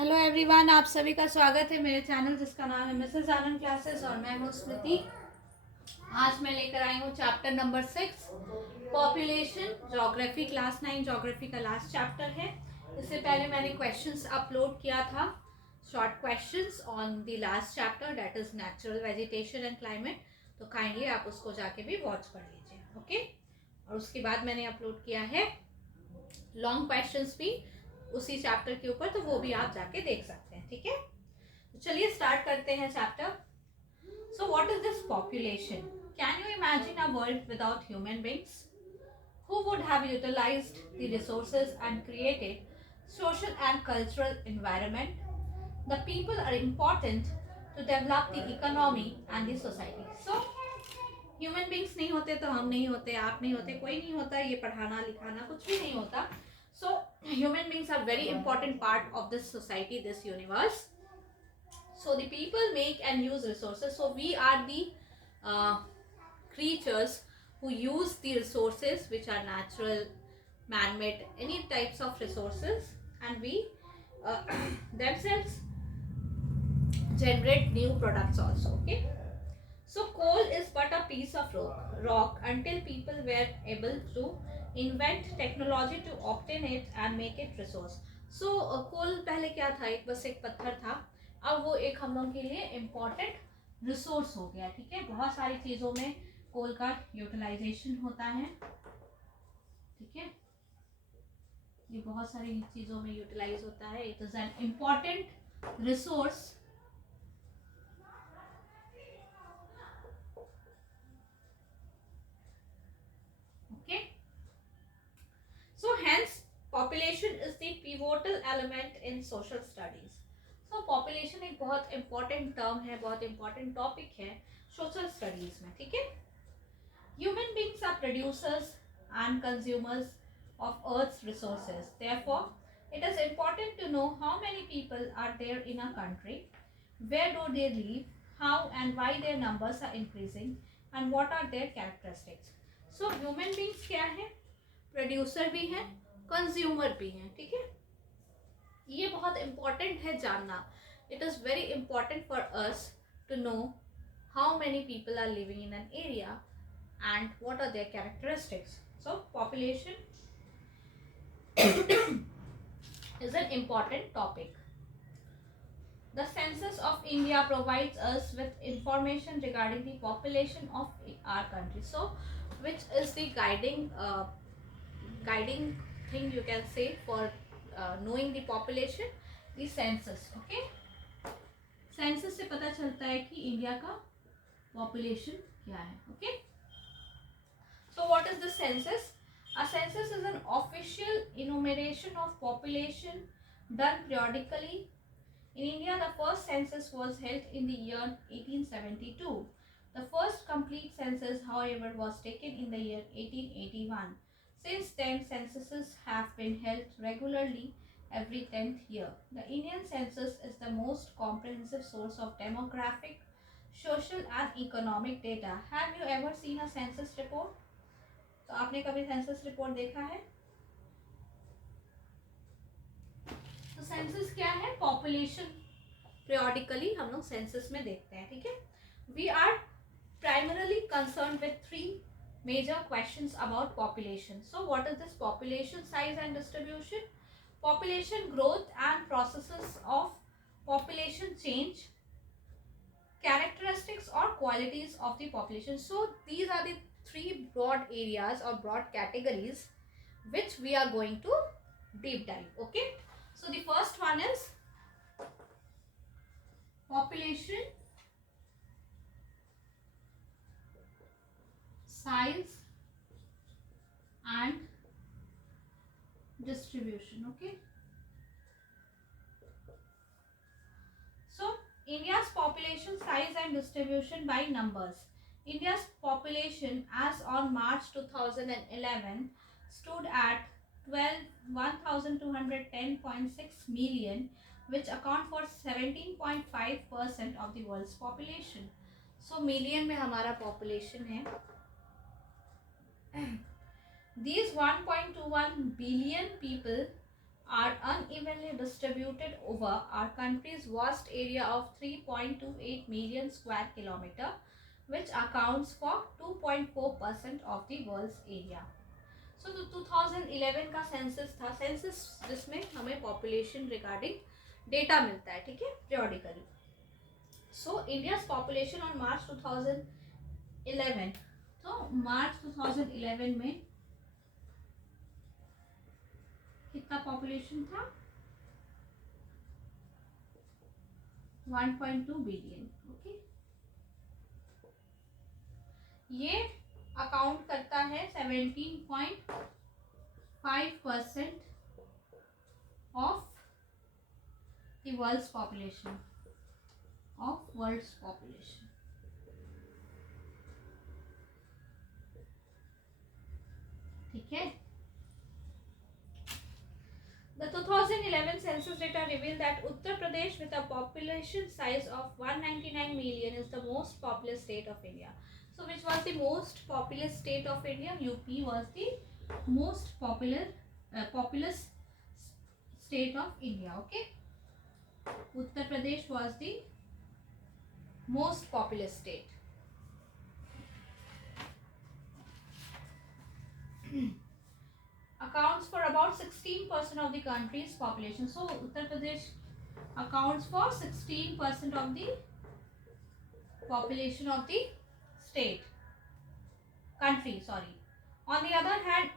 Hello everyone, आप सभी का स्वागत है मेरे चैनल जिसका नाम है मिसेस आनंद क्लासेस और मैं हूँ स्मृति। आज मैं लेकर आई हूँ chapter number 6 population geography, class 9 geography का लास्ट चैप्टर है। इससे पहले मैंने क्वेश्चंस अपलोड किया था, short questions on the last chapter that is natural vegetation and climate. तो काइंडली आप उसको जाके भी वॉच कर लीजिए, ओके। और उसके बाद मैंने अपलोड किया है लॉन्ग क्वेश्चंस भी उसी चैप्टर के ऊपर, तो वो भी आप जाके देख सकते हैं, ठीक है। तो चलिए स्टार्ट करते हैं chapter. So what is this population? Can you imagine a world without human beings? Who would have utilized the resources and created social and cultural environment? The people are important to develop the economy and the society. So human beings नहीं होते तो हम नहीं होते, आप नहीं होते, कोई नहीं होता, ये पढ़ाना लिखाना कुछ भी नहीं होता। So human beings are very important part of this society, this universe. So the people make and use resources. So we are the creatures who use the resources which are natural, man-made, any types of resources, and we themselves generate new products also. Okay. So coal is but a piece of rock until people were able to invent technology to obtain it and make it resource. So coal पहले क्या था, एक बस एक पत्थर था, अब वो एक हम लोग के लिए इम्पोर्टेंट रिसोर्स हो गया, ठीक है। बहुत सारी चीज़ों में कोल का यूटिलाइजेशन होता है, ठीक है। ये बहुत सारी चीज़ों में यूटिलाइज होता है, it is an important resource. Okay. So hence population is the pivotal element in social studies. So population एक बहुत important term है, बहुत important topic है social studies में, ठीक है। Human beings are producers and consumers of Earth's resources. Therefore, it is important to know how many people are there in a country, where do they live, how and why their numbers are increasing, and what are their characteristics. So human beings क्या है? Producer भी हैं, consumer भी हैं, ठीक है। ये बहुत इंपॉर्टेंट है जानना. It is very important for us to know how many people are living in an area and what are their characteristics. So population is an important topic. The Census of India provides us with information regarding the population of our country. So, which is the guiding thing you can say for knowing the population? The census. Okay. Census से पता चलता है कि India का population क्या है. Okay. So what is the census? A census is an official enumeration of population done periodically. In India, the first census was held in the year 1872. The first complete census, however, was taken in the year 1881. Since then, censuses have been held regularly every 10th year. The Indian census is the most comprehensive source of demographic, social and economic data. Have you ever seen a census report? तो आपने कभी census report देखा है? तो census क्या है? Population periodically हम लोग census में देखते हैं, ठीक है। We are primarily concerned with three major questions about population. So what is this population size and distribution? Population growth and processes of population change, characteristics or qualities of the population. So these are the three broad areas or broad categories which we are going to deep dive. Okay. So the first one is population size and distribution. Okay. So India's population size and distribution by numbers. India's population as on March 2011 stood at 12,210.6 million, which account for 17.5% of the world's population. So million में हमारा population है. These 1.21 billion people are unevenly distributed over our country's vast area of 3.28 million square kilometer, which accounts for 2.4% of the world's area. So 2011 का census था, census जिसमें हमें population regarding data मिलता है, ठीक है, periodically. So India's population on March 2011, तो मार्च 2011 में कितना पॉपुलेशन था? 1.2 बिलियन. ओके, ये अकाउंट करता है 17.5% ऑफ द वर्ल्ड्स पॉपुलेशन, ठीक है. The 2011 census data revealed that Uttar Pradesh, with a population size of 199 million, is the most populous state of India. So, which was the most populous state of India? UP was the most populous state of India. Okay, Uttar Pradesh was the most populous state. Accounts for about 16% of the country's population. So Uttar Pradesh accounts for 16% of the population of the country. On the other hand,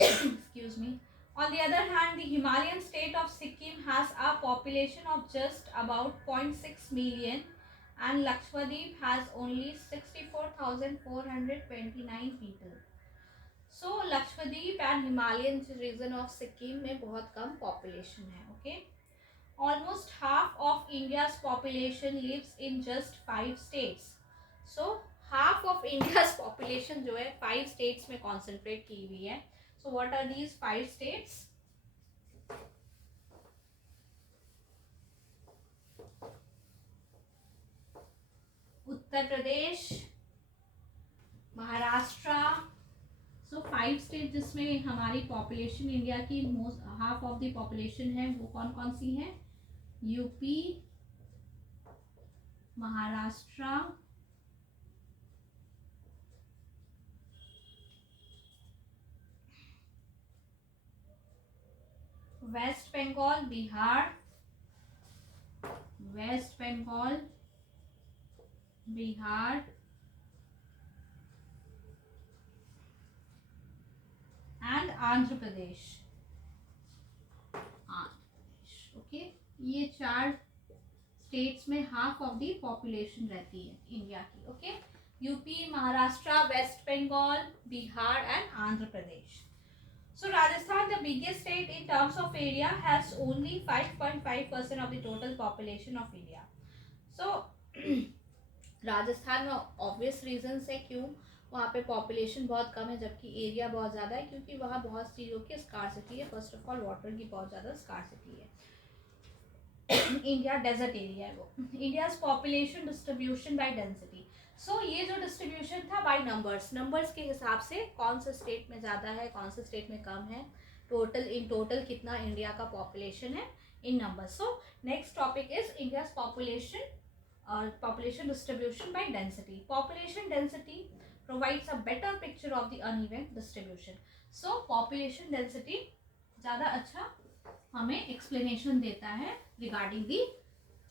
excuse me. On the other hand, the Himalayan state of Sikkim has a population of just about 0.6 million, and Lakshadweep has only 64,429 people. So Lakshadweep and Himalayan region of Sikkim में बहुत कम population है. Okay, almost half of India's population lives in just 5 states. So half of India's population जो है 5 states में concentrate की हुई है. So what are these 5 states? Uttar Pradesh, Maharashtra. So 5 state जिसमें हमारी पॉपुलेशन इंडिया की हाफ ऑफ द पॉपुलेशन है, वो कौन कौन सी है? UP, Maharashtra, West Bengal, Bihar, and Andhra Pradesh. Okay, ये 4 स्टेट्स में हाफ ऑफ द पॉपुलेशन रहती है इंडिया की. Okay, UP, Maharashtra, West Bengal, Bihar and Andhra Pradesh. So Rajasthan, the biggest state in terms of area, has only 5.5% of the total population of India. So Rajasthan में ऑब्वियस रीजन है क्यों वहाँ पे पॉपुलेशन बहुत कम है जबकि एरिया बहुत ज़्यादा है, क्योंकि वहाँ बहुत चीज़ों की स्कार्सिटी है. फर्स्ट ऑफ ऑल वाटर की बहुत ज़्यादा स्कार्सिटी है. इंडिया डेजर्ट एरिया है वो. India's population distribution by density. So ये जो डिस्ट्रीब्यूशन था बाय नंबर्स के हिसाब से कौन से स्टेट में ज़्यादा है, कौन से स्टेट में कम है, टोटल कितना इंडिया का पॉपुलेशन है in numbers. So next topic is India's population distribution by density. Population density provides a better picture of the uneven distribution. So population density ज़्यादा अच्छा हमें एक्सप्लेनेशन देता है रिगार्डिंग दी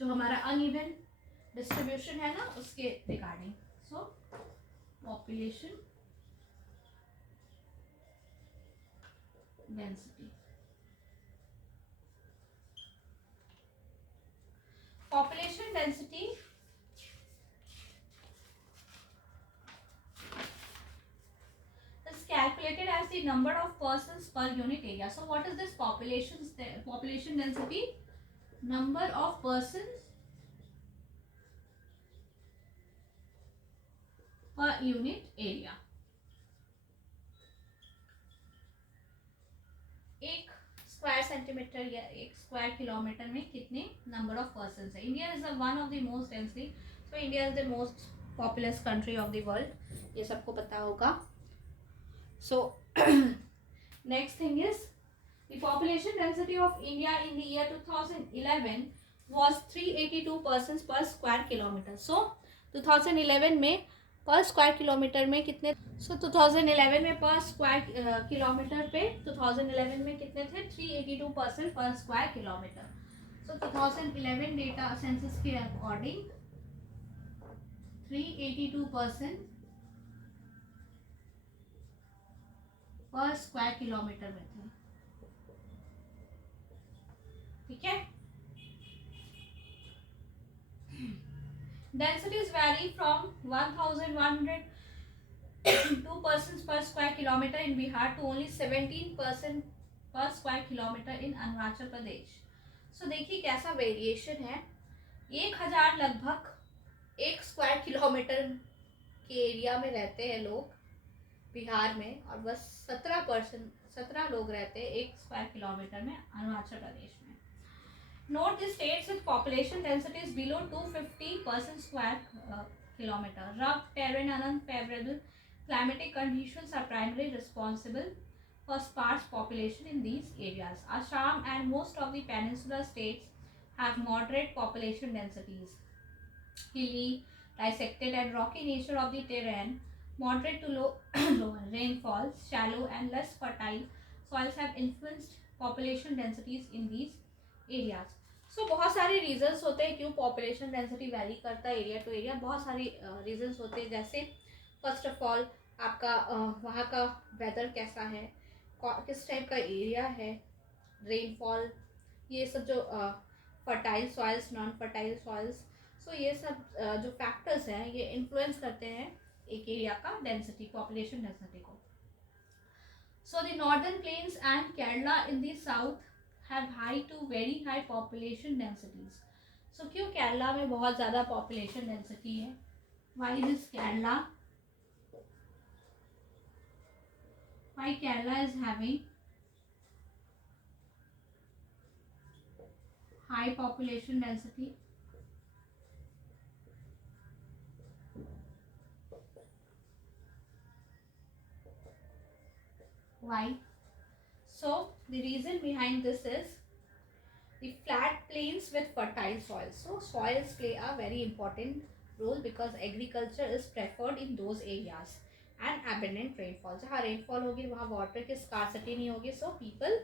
जो हमारा अनइवन डिस्ट्रीब्यूशन है ना उसके regarding. So population density. Population density is calculated as the number of persons per unit area. So what is this population density? Number of persons per unit area. एक square centimetre या 1 square kilometre में कितने number of person है. India is one of the most densely. So India is the most populous country of the world. ये सबको पता होगा. So next thing is The population density of India in the year 2011 was 382 persons per square kilometer. So 2011 में पर square kilometre में कितने 2011 में पर स्क्वायर किलोमीटर पे 2011 में कितने थे 382 पर्सन पर स्क्वायर किलोमीटर. सो 2011 डेटा सेंसस के अकॉर्डिंग 382 पर्सन पर स्क्वायर किलोमीटर में थे. ठीक है. Densities vary from 1,102 persons per square kilometer in Bihar to only 17 person per square kilometer in Arunachal Pradesh. सो देखिए कैसा वेरिएशन है. 1000 लगभग 1 स्क्वायर किलोमीटर के एरिया में रहते हैं लोग बिहार में, और बस 17 लोग रहते हैं 1 स्क्वायर किलोमीटर में अरुणाचल प्रदेश में. Note the states with population densities below 250 person square kilometer. Rough terrain and unfavorable climatic conditions are primarily responsible for sparse population in these areas. Assam and most of the peninsular states have moderate population densities. Hilly, dissected and rocky nature of the terrain, moderate to low rainfall, shallow and less fertile soils have influenced population densities in these areas. So बहुत सारे reasons होते हैं क्यों population density vary करता है area to area. बहुत सारे reasons होते हैं, जैसे फर्स्ट ऑफ ऑल आपका वहाँ का वेदर कैसा है, किस टाइप का एरिया है, रेनफॉल, ये सब जो fertile soils, non fertile soils. So ये सब जो फैक्टर्स हैं ये इन्फ्लुएंस करते हैं एक एरिया का डेंसिटी, पॉपुलेशन डेंसिटी को. So the northern plains and Kerala in the south have high to very high population densities. So क्यों केरला में बहुत ज़्यादा population density है? Why is Kerala? Why Kerala is having high population density? Why? So the reason behind this is the flat plains with fertile soils. So soils play a very important role because agriculture is preferred in those areas and abundant rainfall. जहाँ rainfall होगी वहाँ water की scarcity नहीं होगी. So people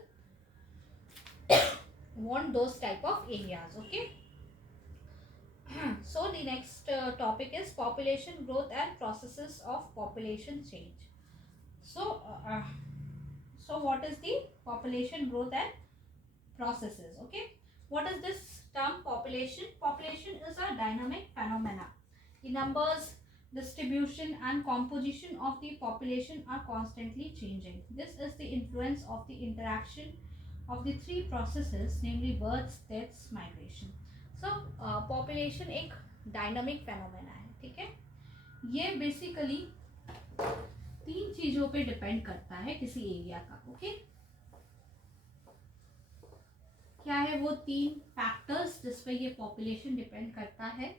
want those type of areas. Okay. So the next topic is population growth and processes of population change. So what is the population growth and processes? Okay, what is this term population? Population is a dynamic phenomena. The numbers, distribution and composition of the population are constantly changing. This is the influence of the interaction of the three processes, namely births, deaths, migration. So population एक dynamic phenomena है. ठीक है. ये basically 3 चीजों पे depend करता है किसी एरिया का. ओके, क्या है वो 3 फैक्टर्स जिस पे ये पॉपुलेशन डिपेंड करता है?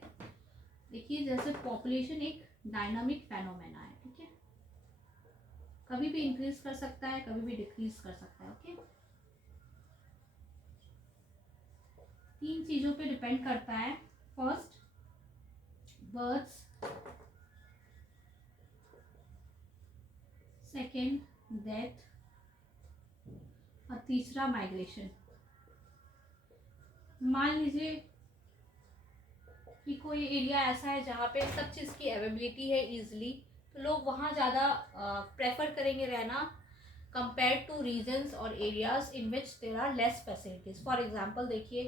देखिए, जैसे पॉपुलेशन एक डायनामिक फेनोमेना है. ठीक है, कभी भी इंक्रीज कर सकता है, कभी भी डिक्रीज कर सकता है. ओके, 3 चीजों पे डिपेंड करता है. फर्स्ट बर्थ्स, सेकेंड डेथ और तीसरा माइग्रेशन. मान लीजिए कि कोई एरिया ऐसा है जहाँ पे सब चीज़ की अवेलेबिलिटी है इजीली, तो लोग वहाँ ज़्यादा प्रेफर करेंगे रहना कंपेयर टू रीजन्स और areas in which there are less facilities. For example देखिए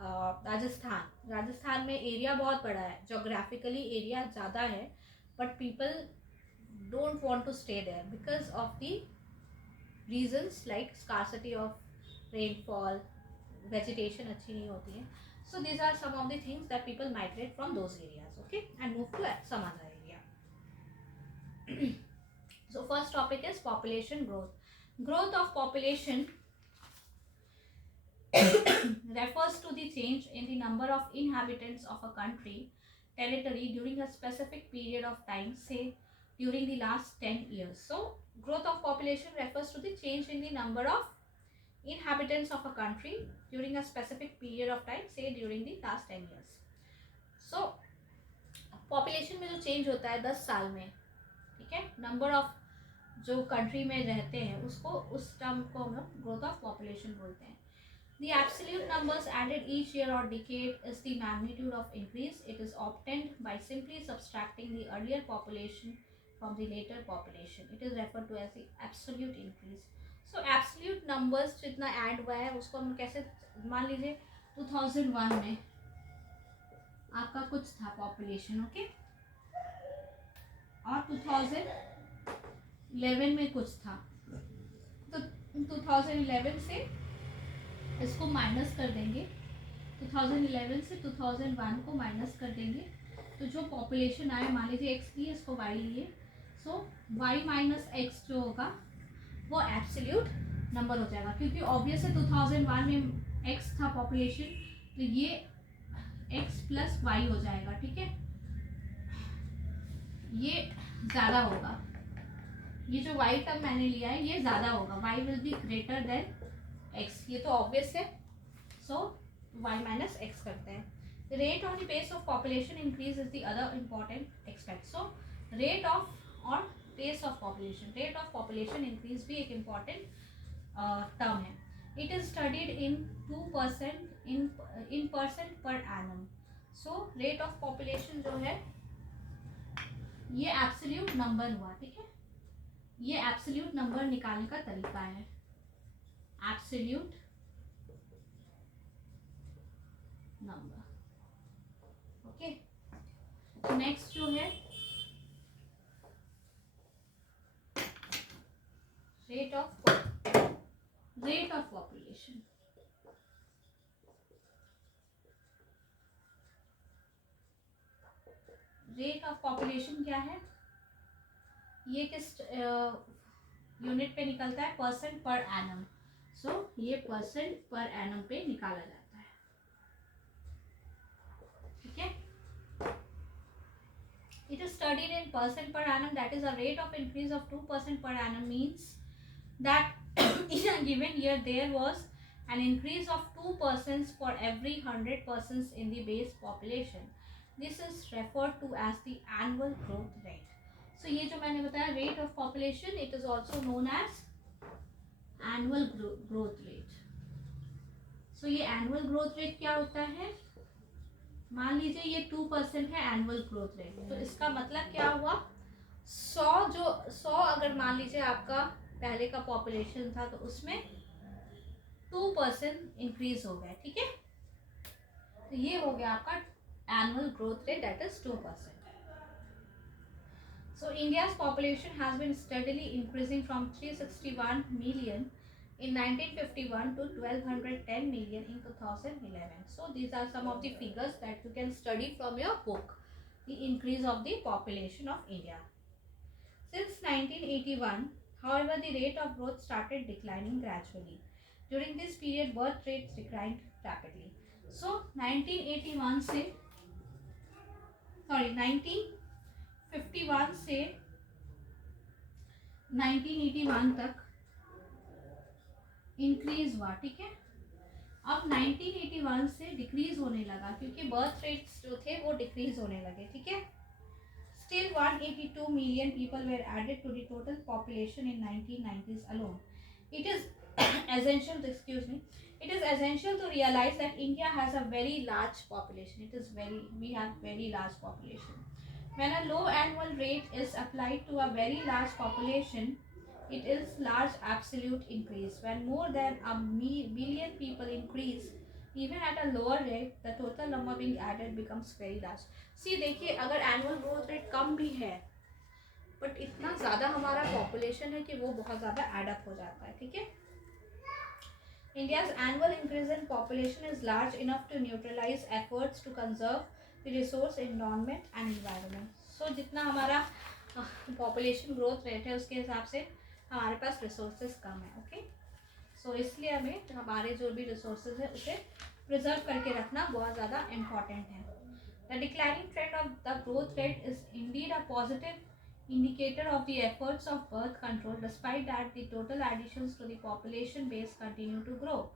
राजस्थान में एरिया बहुत बड़ा है, जोग्राफिकली एरिया ज़्यादा है, but people don't want to stay there because of the reasons like scarcity of rainfall, vegetation अच्छी नहीं होती है. So these are some of the things that people migrate from those areas, okay, and move to some other area. So first topic is population growth. Growth of population refers to the change in the number of inhabitants of a country, territory during a specific period of time, say during the last 10 years. So growth of population refers to the change in the number of inhabitants of a country during a specific period of time, say during the last 10 years. So population में जो change होता है 10 साल में, ठीक है, number of जो country में रहते हैं उसको, उस टर्म को हम लोग ग्रोथ ऑफ पॉपुलेशन बोलते हैं. The absolute numbers added each year or decade is the magnitude of increase. It is obtained by simply subtracting the earlier population from the later population. It is referred to as the absolute increase. So absolute numbers जितना add हुआ है उसको हम कैसे, मान लीजिए 2001 में आपका कुछ था पॉपुलेशन, ओके, और 2011 में कुछ था, तो 2011 से इसको माइनस कर देंगे, 2011 से 2001 को माइनस कर देंगे, तो जो पॉपुलेशन आए, मान लीजिए x लिए, इसको y लिए, सो y माइनस x जो होगा वो एब्सोल्यूट नंबर हो जाएगा, क्योंकि ऑब्वियस है 2001 में x था पॉपुलेशन, तो ये x प्लस वाई हो जाएगा, ठीक है, ये ज़्यादा होगा, ये जो y टर्म मैंने लिया है ये ज़्यादा होगा, y will be greater than x, ये तो ऑब्वियस है, सो y माइनस x करते हैं. Rate on the pace of population increase is the other important expect. So rate of और pace of population, rate of population increase भी एक important term है. It is studied in 2% in percent per annum. So rate of population जो है ये absolute number हुआ, ठीक है, ये एब्सोल्यूट नंबर निकालने का तरीका है, एब्सोल्यूट नंबर, ओके. नेक्स्ट जो है rate of population. Rate of population क्या है, ये किस यूनिट पे निकलता है, परसेंट पर एनम. सो ये परसेंट पर एनम पे निकाला जाता है, ठीक है. It is studied in percent per annum, that is a rate of increase of 2% per annum, means that in a given year there was an increase of 2% for every 100 persons in the base population. This is referred to as the annual growth rate. So ये जो मैंने बताया rate of population, it is also known as annual growth rate. So ये annual growth rate क्या होता है, मान लीजिए ये 2% है annual growth rate, तो इसका मतलब क्या हुआ, 100 अगर मान लीजिए आपका पहले का पॉपुलेशन था तो उसमें 2% इंक्रीज हो गया, ठीक है, तो ये हो गया आपका annual growth rate, that is 2%. So India's population has been steadily increasing from 361 million in 1951 to 1210 million in 2011. So these are some of the figures that you can study from your book, the increase of the population of India. Since 1981, however, the rate of growth started declining gradually. During this period, birth rates declined rapidly. So 1951 से 1951 से 1981 तक increase हुआ, ठीक है. अब 1981 से decrease होने लगा क्योंकि बर्थ रेट्स जो थे वो डिक्रीज होने लगे, ठीक है. Still 182 million people were added to the total population in 1990s alone. It is essential to realize that India has a very large population. We have very large population. When a low annual rate is applied to a very large population, it is large absolute increase. When more than a billion people increase, even at a lower rate, the total number being added becomes very large. सी देखिए, अगर annual growth rate कम भी है but इतना ज़्यादा हमारा population है कि वो बहुत ज़्यादा एडअप हो जाता है, ठीक है. India's annual increase in population is large enough to neutralise efforts to conserve the resource environment and environment. So जितना हमारा पॉपुलेशन ग्रोथ रेट है उसके हिसाब से हमारे पास रिसोर्सेज कम है, ओके. सो इसलिए हमें हमारे जो भी रिसोर्सेज है उसे प्रिजर्व करके रखना बहुत ज़्यादा इम्पॉर्टेंट है. The declining trend of the growth rate is indeed a positive indicator of the efforts of birth control. Despite that, the total additions to the population base continue to grow,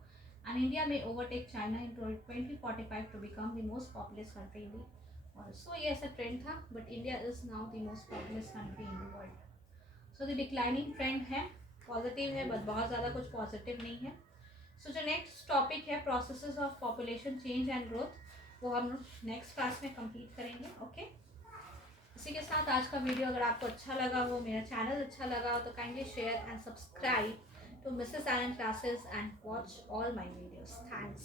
and India may overtake China in 2045 to become the most populous country in the world. So yes, a trend था, but India is now the most populous country in the world. So the declining trend है, positive है, but बहुत ज़्यादा कुछ positive नहीं है. सो जो next topic है processes of population change and growth, वो हम नेक्स्ट क्लास में कंप्लीट करेंगे. ओके, इसी के साथ आज का वीडियो अगर आपको अच्छा लगा हो, मेरा चैनल अच्छा लगा हो, तो kindly share and subscribe to Mrs Anand classes and watch all my videos. Thanks.